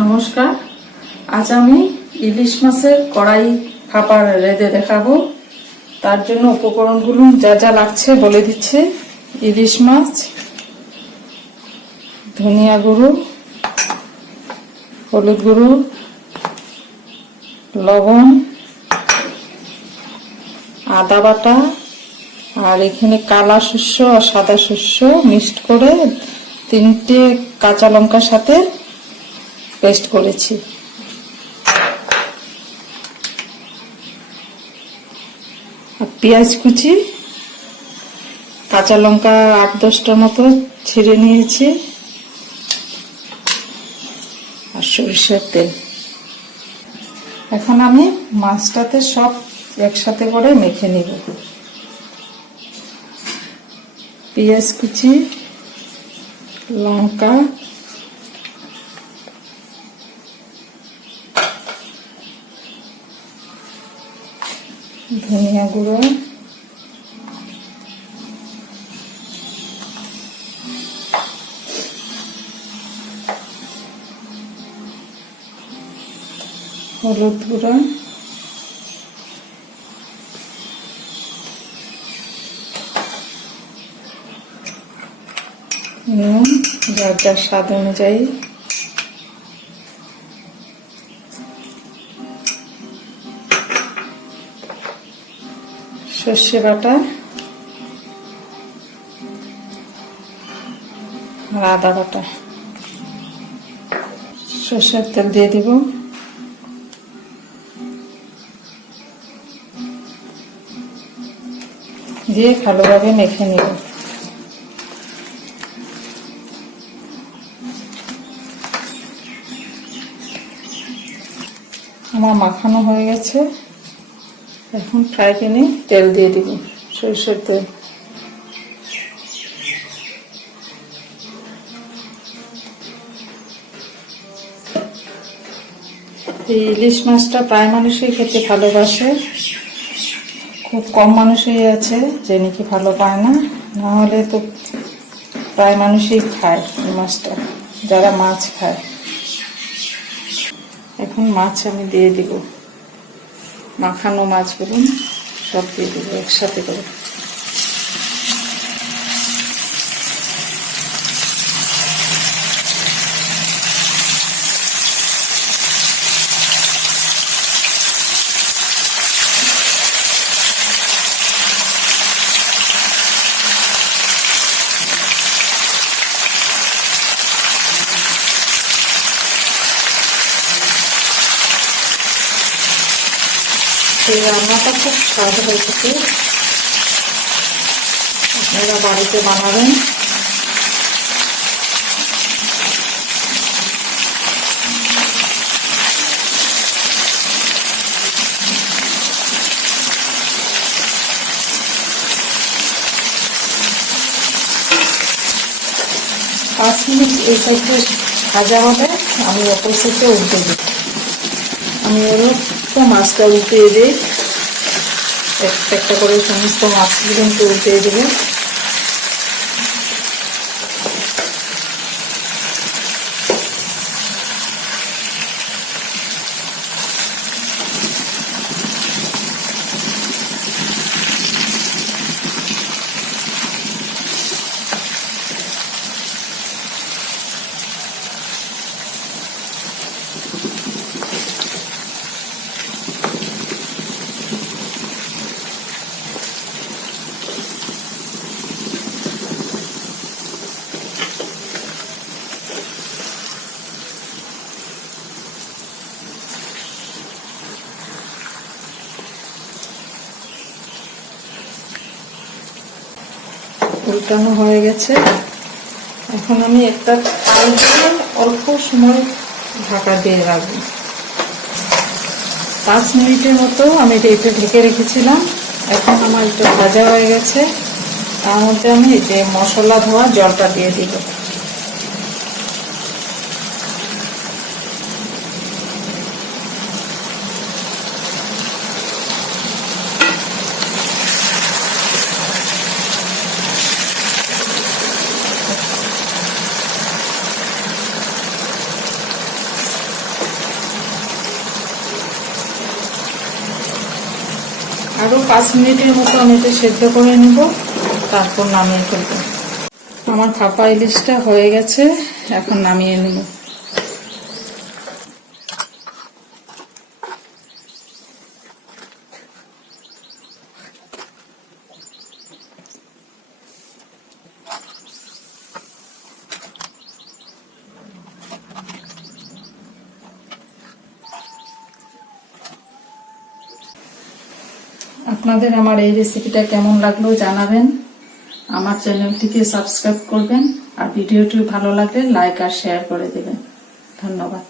নমস্কার। আজ আমি ইলিশ মাছের কড়াই ভাপা রেঁধে দেখাবো। তার জন্য উপকরণগুলো যা যা লাগছে বলে দিচ্ছি। ইলিশ মাছ, ধনিয়া গুঁড়ো, হলুদ গুঁড়ো, লবণ, আদা বাটা, আর এখানে কালা শস্য আর সাদা শস্য মিক্সড করে 3টে কাঁচা লঙ্কার সাথে পেস্ট করেছি। পেঁয়াজ কুচি, কাঁচা লঙ্কা 8-10টার মতো ছিঁড়ে নিয়েছি, আর সরিষার তেল। এখন আমি মাছটাতে সব একসাথে করে মেখে নিব। পেঁয়াজ কুচি, লঙ্কা, ধনিয়া গুঁড়ো, হলুদ গুঁড়ো, নুন যার যার স্বাদ অনুযায়ী, সর্ষে বাটা আর আদা বাটা। সর্ষের তেল দিয়ে দিব। দিয়ে ভালোভাবে মেখে নিব। আমার মাখানো হয়ে গেছে। এখন ফ্রাই প্যানে তেল দিয়ে দিব, সরষের তেল। এই ইলিশ মাছটা প্রায় মানুষই খেতে ভালোবাসে, খুব কম মানুষই আছে যে নাকি ভালো পায় না। না হলে তো প্রায় মানুষই খায় এই মাছটা, যারা মাছ খায়। এখন মাছ আমি দিয়ে দিব, মাখানো মাছগুলো সব দিয়ে দেবো একসাথে করে। এই রান্নাটা খুব স্বাদ হয় খেতে, আপনারা বাড়িতে বানাবেন। পাঁচ মিনিট এই সাইডে ভাজা হবে, আমি অপর সাইডে উল্টে দিই। আমি ওরকম মাছটা উল্টিয়ে দিই, একটা করে সমস্ত মাছগুলো উল্টিয়ে দেবো। উল্টানো হয়ে গেছে। এখন আমি একটা চাল দিয়ে অল্প সময় ঢাকা দিয়ে রাখবো। 5 মিনিটের মতো আমি এটা ঢেকে রেখেছিলাম। এখন আমার এটা ভাজা হয়ে গেছে। তার মধ্যে আমি যে মশলা ধোয়া জলটা দিয়ে দিব। আরো 5 মিনিটের মতো আমি এটা সেদ্ধ করে নিব, তারপর নামিয়ে ফেলবো। আমার ভাপা ইলিশটা হয়ে গেছে, এখন নামিয়ে নেব। আপনাদের আমার এই রেসিপিটা কেমন লাগলো জানাবেন। আমার চ্যানেলটিকে সাবস্ক্রাইব করবেন, আর ভিডিওটি ভালো লাগলে লাইক আর শেয়ার করে দেবেন। ধন্যবাদ।